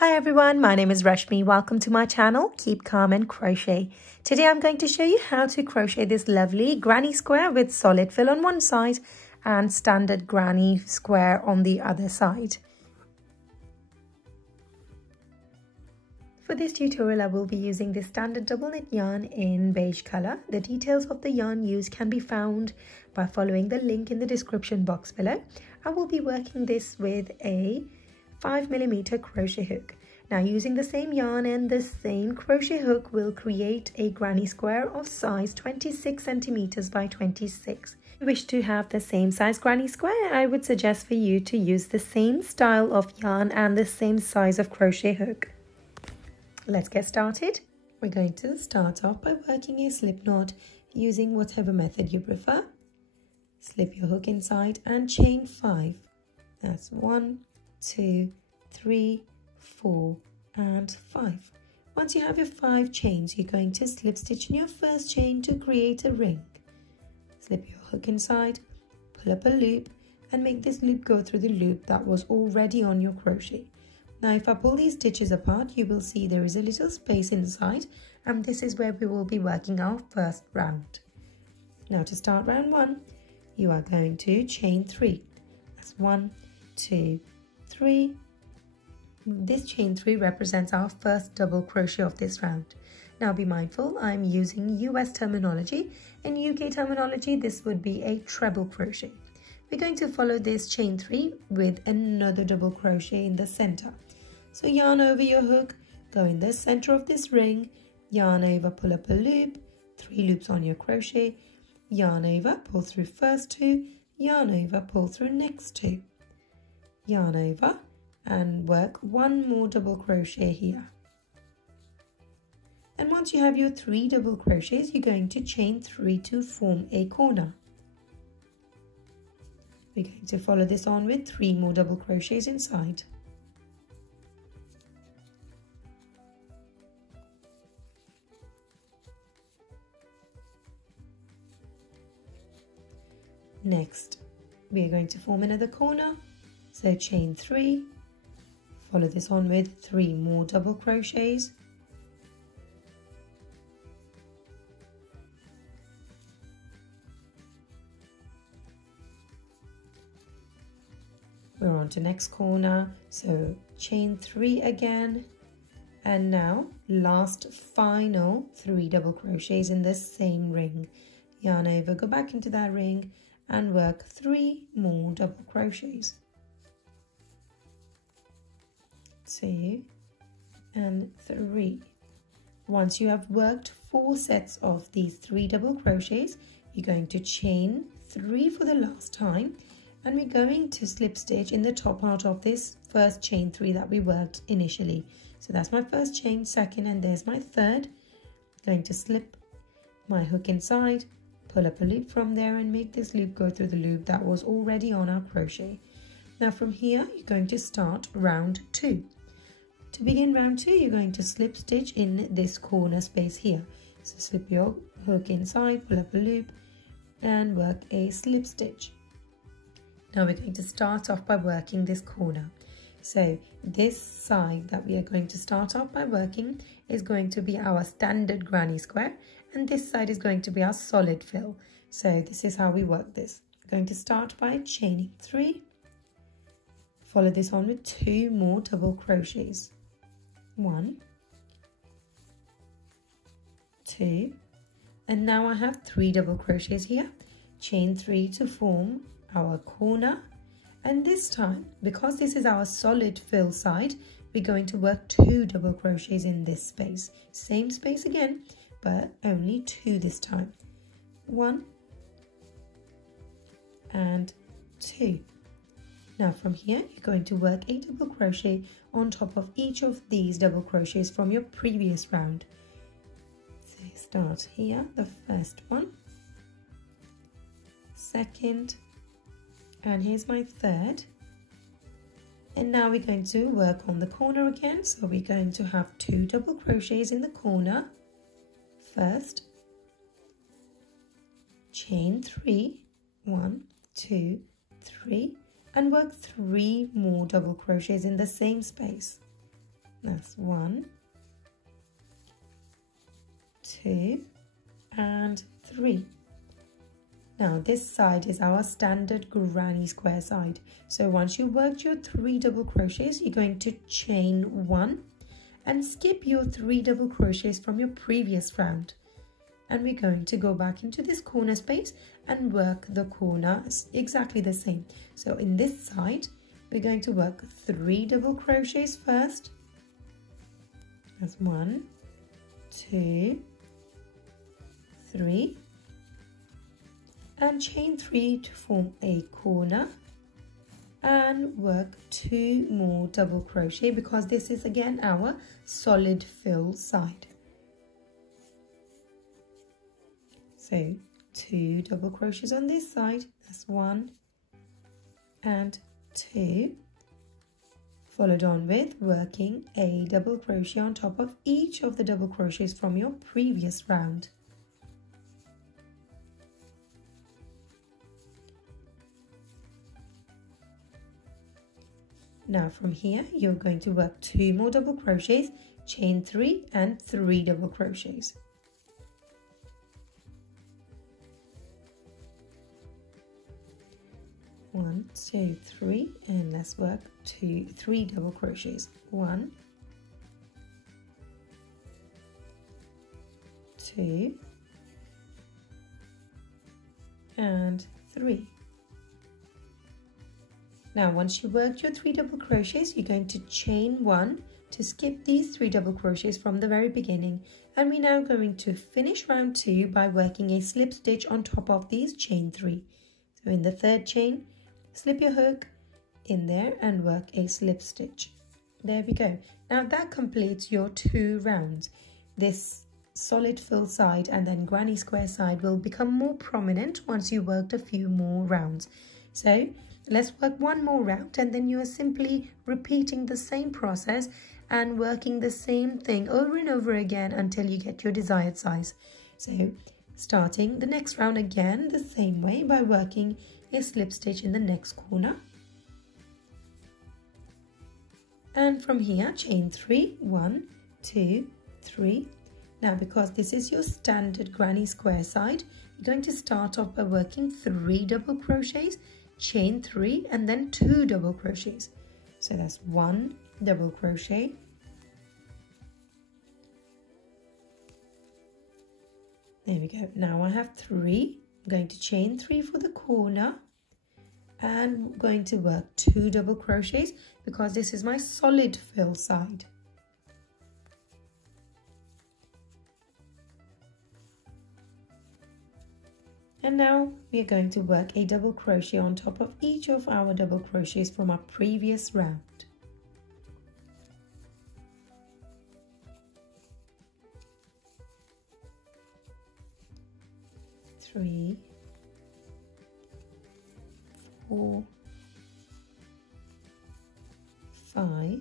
Hi everyone, my name is Rashmi. Welcome to my channel, Keep Calm and Crochet. Today I'm going to show you how to crochet this lovely granny square with solid fill on one side and standard granny square on the other side. For this tutorial I will be using this standard double knit yarn in beige color. The details of the yarn used can be found by following the link in the description box below. I will be working this with a 5mm crochet hook. Now using the same yarn and the same crochet hook will create a granny square of size 26 centimeters by 26. If you wish to have the same size granny square, I would suggest for you to use the same style of yarn and the same size of crochet hook. Let's get started. We're going to start off by working a slip knot using whatever method you prefer. Slip your hook inside and chain 5. That's 1, 2, 3, 4 and 5. Once you have your 5 chains, you're going to slip stitch in your first chain to create a ring. Slip your hook inside, pull up a loop and make this loop go through the loop that was already on your crochet. Now if I pull these stitches apart, you will see there is a little space inside, and this is where we will be working our first round. Now to start round 1, you are going to chain 3. That's 1, 2, 3. This chain 3 represents our first double crochet of this round. Now be mindful, I'm using US terminology. In UK terminology, this would be a treble crochet. We're going to follow this chain 3 with another double crochet in the center. So yarn over your hook, go in the center of this ring, yarn over, pull up a loop, 3 loops on your crochet, yarn over, pull through first 2, yarn over, pull through next 2. Yarn over and work 1 more double crochet here. And once you have your 3 double crochets, you're going to chain 3 to form a corner. We're going to follow this on with 3 more double crochets inside. Next, we are going to form another corner. So chain 3, follow this on with 3 more double crochets. We're on to next corner, so chain 3 again. And now last final 3 double crochets in the same ring. Yarn over, go back into that ring and work 3 more double crochets. 2 and 3. Once you have worked 4 sets of these 3 double crochets, you're going to chain 3 for the last time, and we're going to slip stitch in the top part of this first chain 3 that we worked initially. So that's my first chain, second, and there's my third. Going to slip my hook inside, pull up a loop from there and make this loop go through the loop that was already on our crochet. Now from here you're going to start round 2. To begin round 2, you're going to slip stitch in this corner space here. So slip your hook inside, pull up a loop and work a slip stitch. Now we're going to start off by working this corner. So this side that we are going to start off by working is going to be our standard granny square, and this side is going to be our solid fill. So this is how we work this. We're going to start by chaining 3, follow this on with 2 more double crochets. 1, 2, and now I have 3 double crochets here. Chain 3 to form our corner, and this time, because this is our solid fill side, we're going to work 2 double crochets in this space. Same space again, but only 2 this time. 1 and 2. Now from here, you're going to work a double crochet on top of each of these double crochets from your previous round. So start here, the first one, second, and here's my third. And now we're going to work on the corner again. So we're going to have 2 double crochets in the corner. First, chain 3, 1, 2, 3, and work 3 more double crochets in the same space. That's 1, 2 and 3. Now this side is our standard granny square side. So once you worked your 3 double crochets, you're going to chain 1 and skip your 3 double crochets from your previous round. And we're going to go back into this corner space and work the corner exactly the same. So in this side, we're going to work 3 double crochets first. That's 1, 2, 3. And chain 3 to form a corner and work 2 more double crochet because this is again our solid fill side. So 2 double crochets on this side, that's 1 and 2, followed on with working a double crochet on top of each of the double crochets from your previous round. Now from here, you're going to work 2 more double crochets, chain 3 and 3 double crochets. One, 2, 3, and let's work 3 double crochets. 1, 2, and 3. Now once you worked your 3 double crochets, you're going to chain 1 to skip these 3 double crochets from the very beginning, and we're now going to finish round 2 by working a slip stitch on top of these chain 3. So in the 3rd chain, slip your hook in there and work a slip stitch. There we go. Now that completes your 2 rounds. This solid fill side and then granny square side will become more prominent once you worked a few more rounds. So let's work 1 more round and then you are simply repeating the same process and working the same thing over and over again until you get your desired size. So starting the next round again the same way by working a slip stitch in the next corner. And from here chain 3, 1, 2, 3. Now because this is your standard granny square side, you're going to start off by working 3 double crochets, chain 3 and then 2 double crochets. So that's 1 double crochet, there we go. Now I have 3, I'm going to chain 3 for the corner and I'm going to work 2 double crochets because this is my solid fill side. And now we are going to work a double crochet on top of each of our double crochets from our previous round. Three, 4, 5,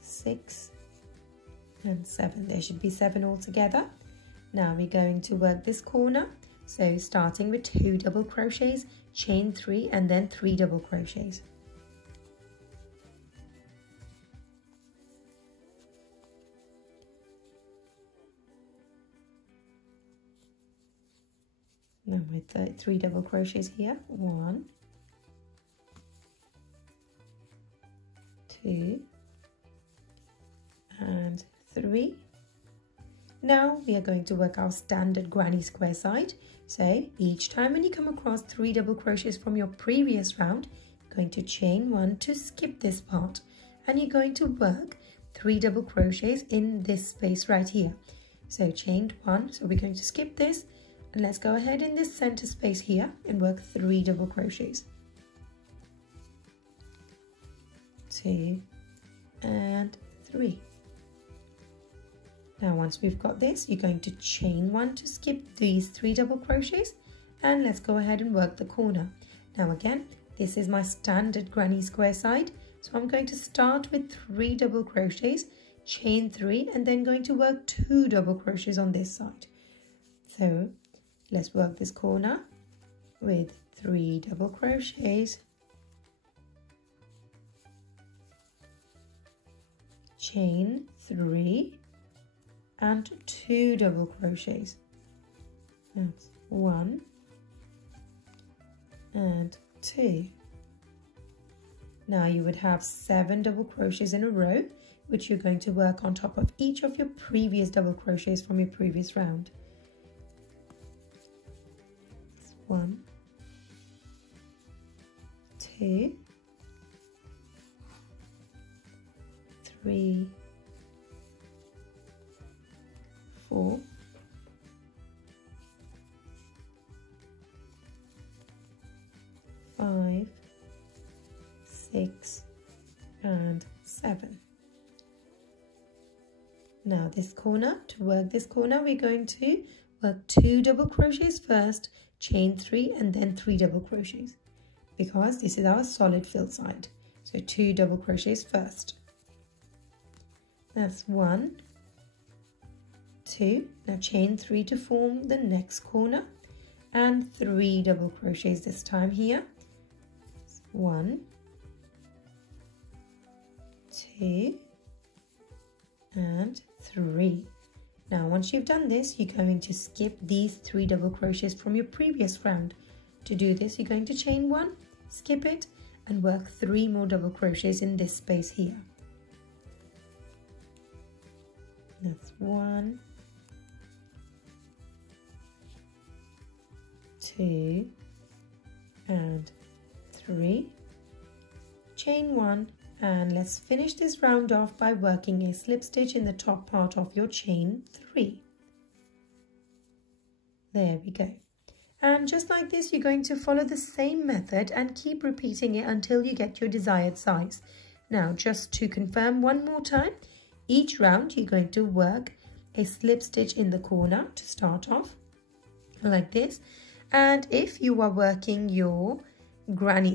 6 and 7. There should be 7 altogether. Now we're going to work this corner, so starting with 2 double crochets, chain 3 and then 3 double crochets. Now my 3 double crochets here, 1, 2 and 3. Now we are going to work our standard granny square side. So each time when you come across 3 double crochets from your previous round, you're going to chain 1 to skip this part and you're going to work 3 double crochets in this space right here. So chained 1, so we're going to skip this and let's go ahead in this center space here and work 3 double crochets. 2 and 3. Now once we've got this, you're going to chain 1 to skip these 3 double crochets and let's go ahead and work the corner. Now again, this is my standard granny square side, so I'm going to start with 3 double crochets, chain 3 and then going to work 2 double crochets on this side. So let's work this corner with 3 double crochets, chain 3 and 2 double crochets. That's 1 and 2. Now you would have 7 double crochets in a row, which you're going to work on top of each of your previous double crochets from your previous round. 1, 2, 3, 4, 5, 6 and 7. Now this corner, to work this corner, we're going to work 2 double crochets first, chain 3 and then 3 double crochets, because this is our solid fill side. So 2 double crochets first. That's 1, 2, now chain 3 to form the next corner, and 3 double crochets this time here. 1, 2 and 3. Now once you've done this, you're going to skip these 3 double crochets from your previous round. To do this, you're going to chain 1, skip it, and work 3 more double crochets in this space here. That's 1, 2 and 3. Chain 1, and let's finish this round off by working a slip stitch in the top part of your chain 3. There we go. And just like this, you're going to follow the same method and keep repeating it until you get your desired size. Now, just to confirm one more time, each round you're going to work a slip stitch in the corner to start off, like this. And if you are working your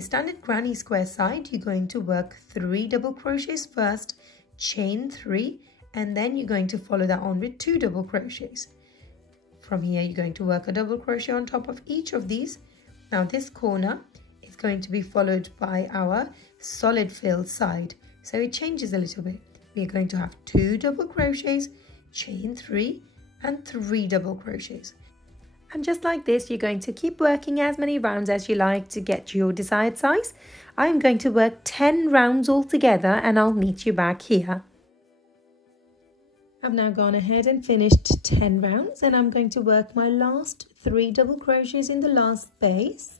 standard granny square side, you're going to work 3 double crochets first, chain 3, and then you're going to follow that on with 2 double crochets. From here, you're going to work a double crochet on top of each of these. Now this corner is going to be followed by our solid fill side, so it changes a little bit. We're going to have 2 double crochets, chain 3 and 3 double crochets. And just like this, you're going to keep working as many rounds as you like to get your desired size. I'm going to work 10 rounds altogether and I'll meet you back here. I've now gone ahead and finished 10 rounds, and I'm going to work my last 3 double crochets in the last space.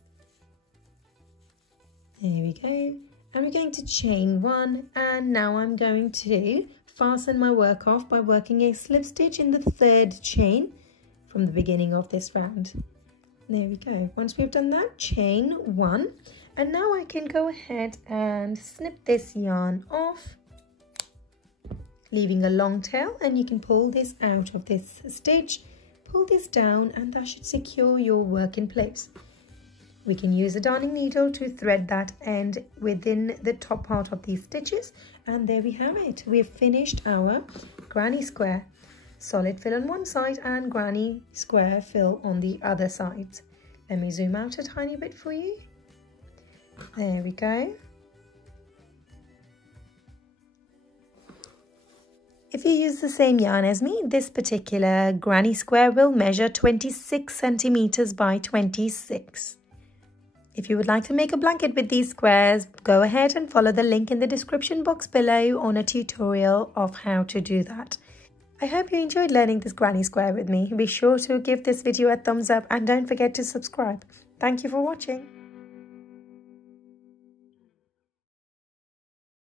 There we go. And we're going to chain 1, and now I'm going to fasten my work off by working a slip stitch in the 3rd chain from the beginning of this round. There we go. Once we've done that, chain 1, and now I can go ahead and snip this yarn off, leaving a long tail, and you can pull this out of this stitch, pull this down, and that should secure your work in place. We can use a darning needle to thread that end within the top part of these stitches, and there we have it. We've finished our granny square. Solid fill on one side and granny square fill on the other side. Let me zoom out a tiny bit for you. There we go. If you use the same yarn as me, this particular granny square will measure 26 centimeters by 26. If you would like to make a blanket with these squares, go ahead and follow the link in the description box below on a tutorial of how to do that. I hope you enjoyed learning this granny square with me. Be sure to give this video a thumbs up and don't forget to subscribe. Thank you for watching.